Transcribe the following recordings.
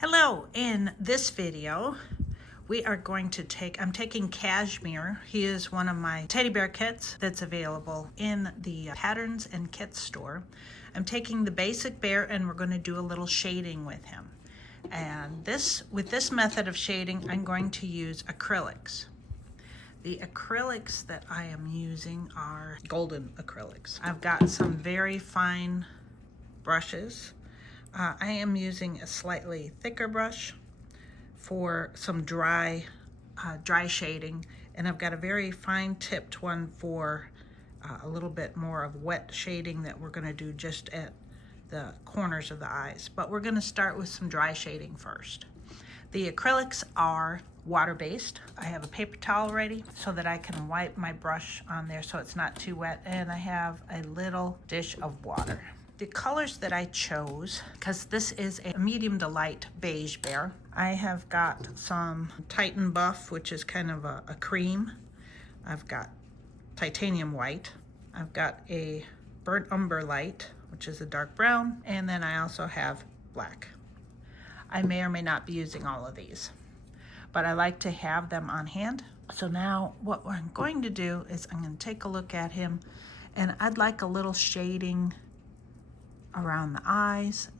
Hello, in this video, I'm taking Cashmere. He is one of my teddy bear kits that's available in the Patterns and Kits store. I'm taking the basic bear and we're going to do a little shading with him. And with this method of shading, I'm going to use acrylics. The acrylics that I am using are golden acrylics. I've got some very fine brushes. I am using a slightly thicker brush for some dry shading, and I've got a very fine tipped one for a little bit more of wet shading that we're going to do just at the corners of the eyes. But we're going to start with some dry shading first. The acrylics are water-based. I have a paper towel ready so that I can wipe my brush on there so it's not too wet, and I have a little dish of water. The colors that I chose, because this is a medium to light beige bear, I have got some Titan Buff, which is kind of a cream. I've got titanium white. I've got a burnt umber light, which is a dark brown, and then I also have black. I may or may not be using all of these, but I like to have them on hand. So now what I'm going to do is I'm going to take a look at him, and I'd like a little shading around the eyes,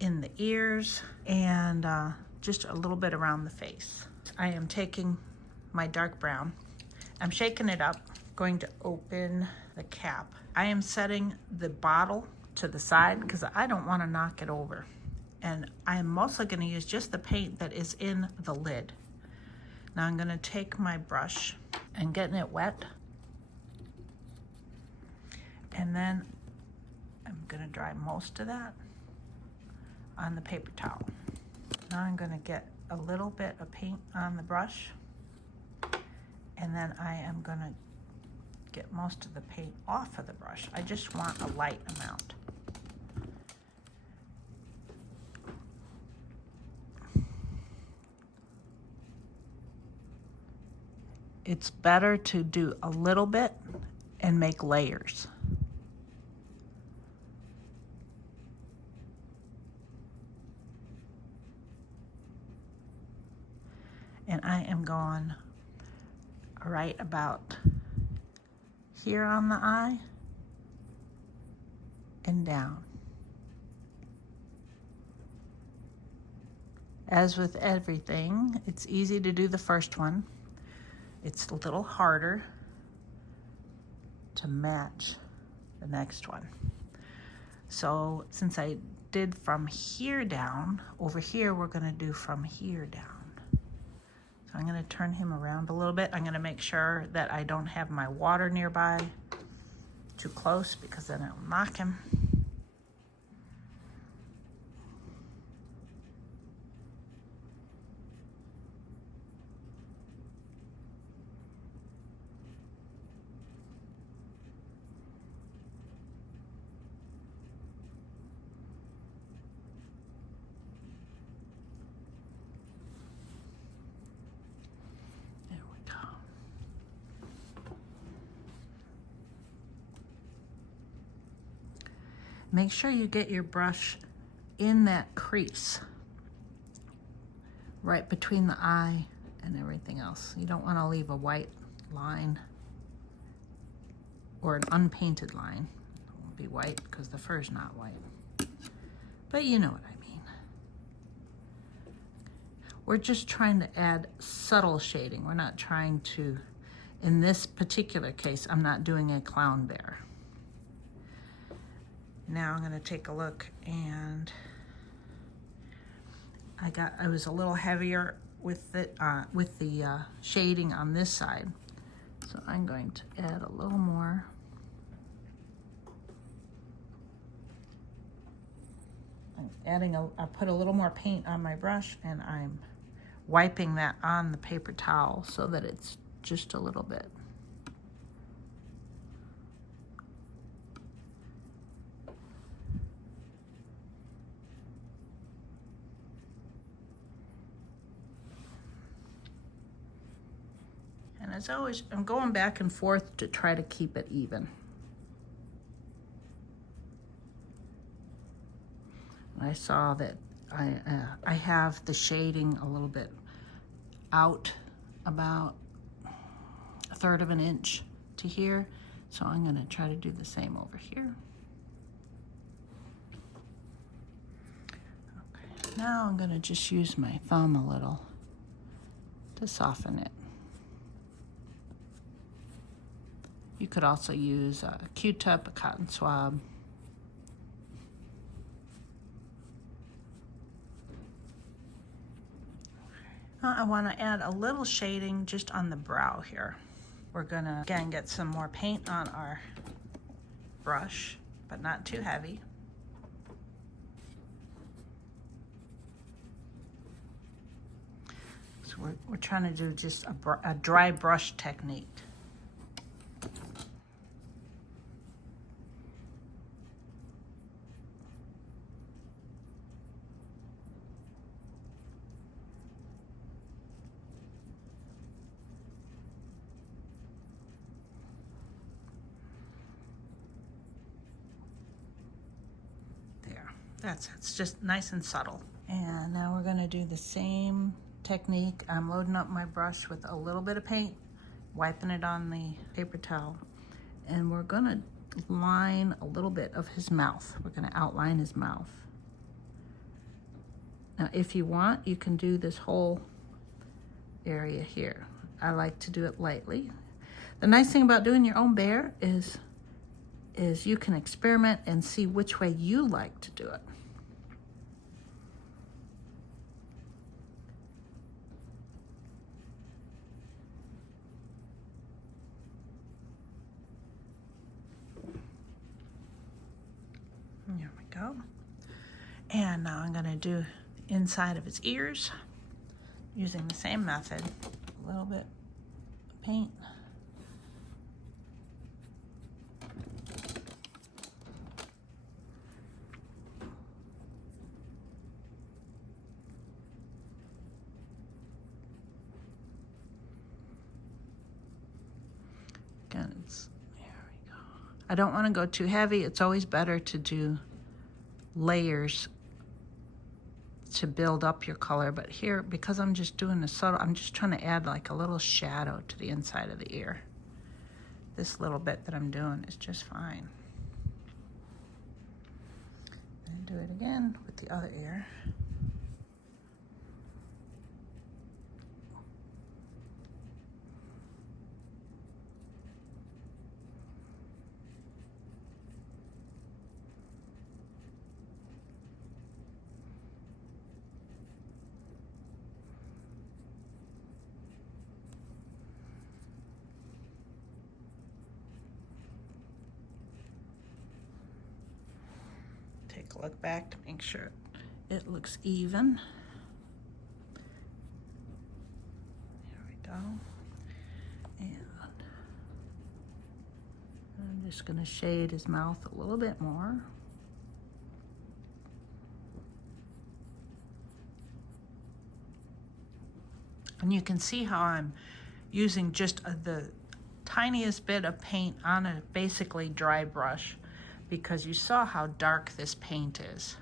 in the ears, and just a little bit around the face. I am taking my dark brown, I'm shaking it up, going to open the cap. I am setting the bottle to the side because I don't want to knock it over. And I am mostly going to use just the paint that is in the lid. Now I'm going to take my brush and getting it wet, and then I'm going to dry most of that on the paper towel. Now I'm going to get a little bit of paint on the brush, and then I am going to get most of the paint off of the brush. I just want a light amount. It's better to do a little bit and make layers. And I am going right about here on the eye and down. As with everything, it's easy to do the first one. It's a little harder to match the next one. So since I did from here down, over here we're going to do from here down. So I'm going to turn him around a little bit. I'm going to make sure that I don't have my water nearby too close, because then it'll knock him. Make sure you get your brush in that crease, right between the eye and everything else. You don't want to leave a white line or an unpainted line. It won't be white because the fur's not white, but you know what I mean. We're just trying to add subtle shading. We're not trying to, in this particular case, I'm not doing a clown bear. Now I'm going to take a look, and I was a little heavier with it with the shading on this side, so I'm going to add a little more. I put a little more paint on my brush, and I'm wiping that on the paper towel so that it's just a little bit. And as always, I'm going back and forth to try to keep it even. I saw that I have the shading a little bit out, about 1/3 of an inch to here. So I'm going to try to do the same over here. Okay. Now I'm going to just use my thumb a little to soften it. You could also use a Q-tip, a cotton swab. I want to add a little shading just on the brow here. We're going to, again, get some more paint on our brush, but not too heavy. So we're trying to do just a dry brush technique. It's just nice and subtle. And now we're gonna do the same technique. I'm loading up my brush with a little bit of paint, wiping it on the paper towel, and we're gonna line a little bit of his mouth. We're gonna outline his mouth. Now, if you want, you can do this whole area here. I like to do it lightly. The nice thing about doing your own bear is you can experiment and see which way you like to do it. There we go. And now I'm going to do the inside of his ears using the same method. A little bit of paint. Again, there we go. I don't want to go too heavy. It's always better to do layers to build up your color, but here, because I'm just doing the subtle, I'm just trying to add like a little shadow to the inside of the ear. This little bit that I'm doing is just fine. And do it again with the other ear. Take a look back to make sure it looks even. There we go. And I'm just going to shade his mouth a little bit more. And you can see how I'm using just the tiniest bit of paint on a basically dry brush, because you saw how dark this paint is.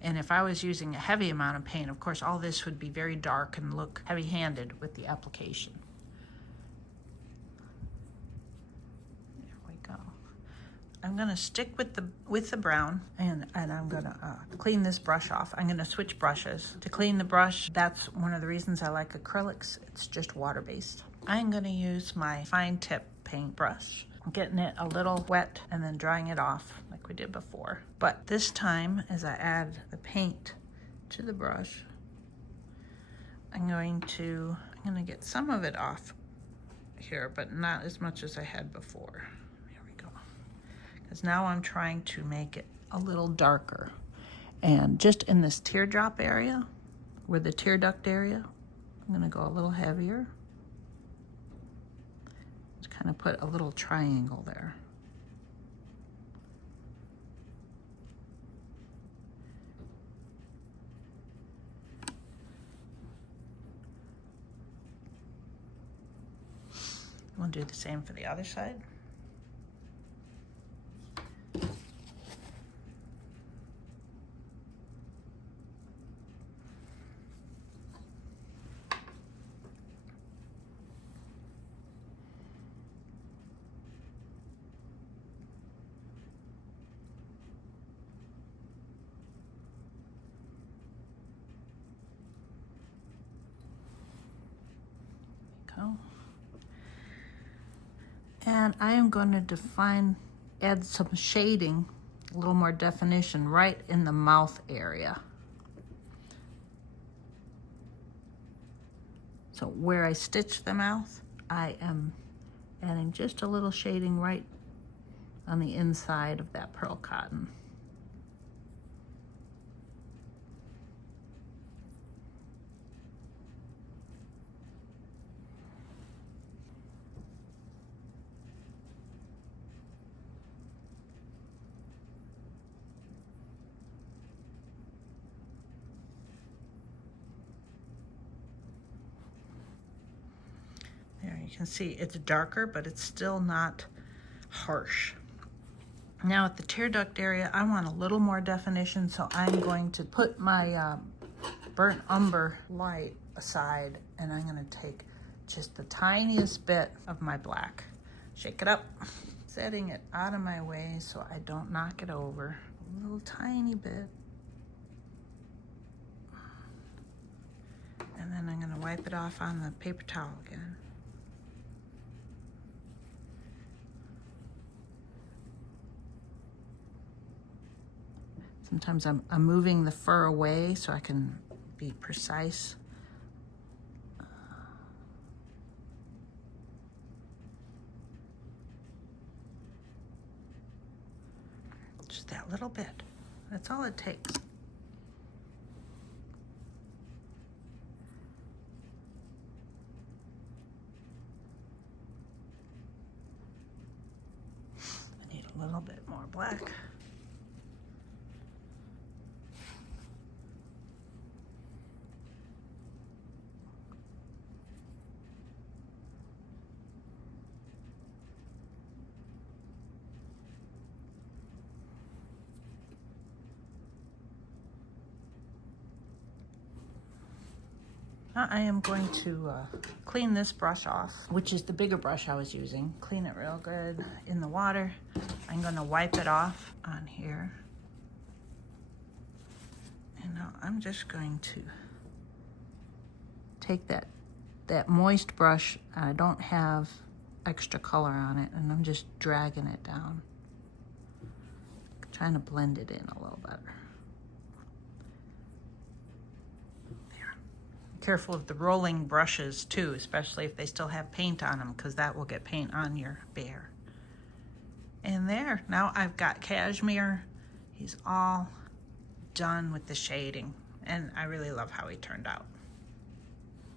And if I was using a heavy amount of paint, of course, all this would be very dark and look heavy-handed with the application. There we go. I'm gonna stick with the brown, and I'm gonna clean this brush off. I'm gonna switch brushes. To clean the brush, that's one of the reasons I like acrylics. It's just water-based. I'm gonna use my fine tip paint brush. Getting it a little wet and then drying it off like we did before. But this time, as I add the paint to the brush, I'm gonna get some of it off here, but not as much as I had before. Here we go. Because now I'm trying to make it a little darker. And just in this teardrop area, where the tear duct area, I'm gonna go a little heavier. Kind of put a little triangle there. We'll do the same for the other side. go. And I am going to add some shading, a little more definition right in the mouth area. So where I stitch the mouth, I am adding just a little shading right on the inside of that pearl cotton. There, you can see it's darker, but it's still not harsh. Now at the tear duct area, I want a little more definition, so I'm going to put my burnt umber light aside, and I'm going to take just the tiniest bit of my black. Shake it up, setting it out of my way so I don't knock it over. A little tiny bit. And then I'm going to wipe it off on the paper towel again. Sometimes I'm moving the fur away so I can be precise. Just that little bit. That's all it takes. I need a little bit more black. I am going to clean this brush off, which is the bigger brush I was using. Clean it real good in the water. I'm going to wipe it off on here. And now I'm just going to take that moist brush. I don't have extra color on it, and I'm just dragging it down. Trying to blend it in a little better. Careful of the rolling brushes too, especially if they still have paint on them, because that will get paint on your bear. And there, now I've got Cashmere. He's all done with the shading, and I really love how he turned out.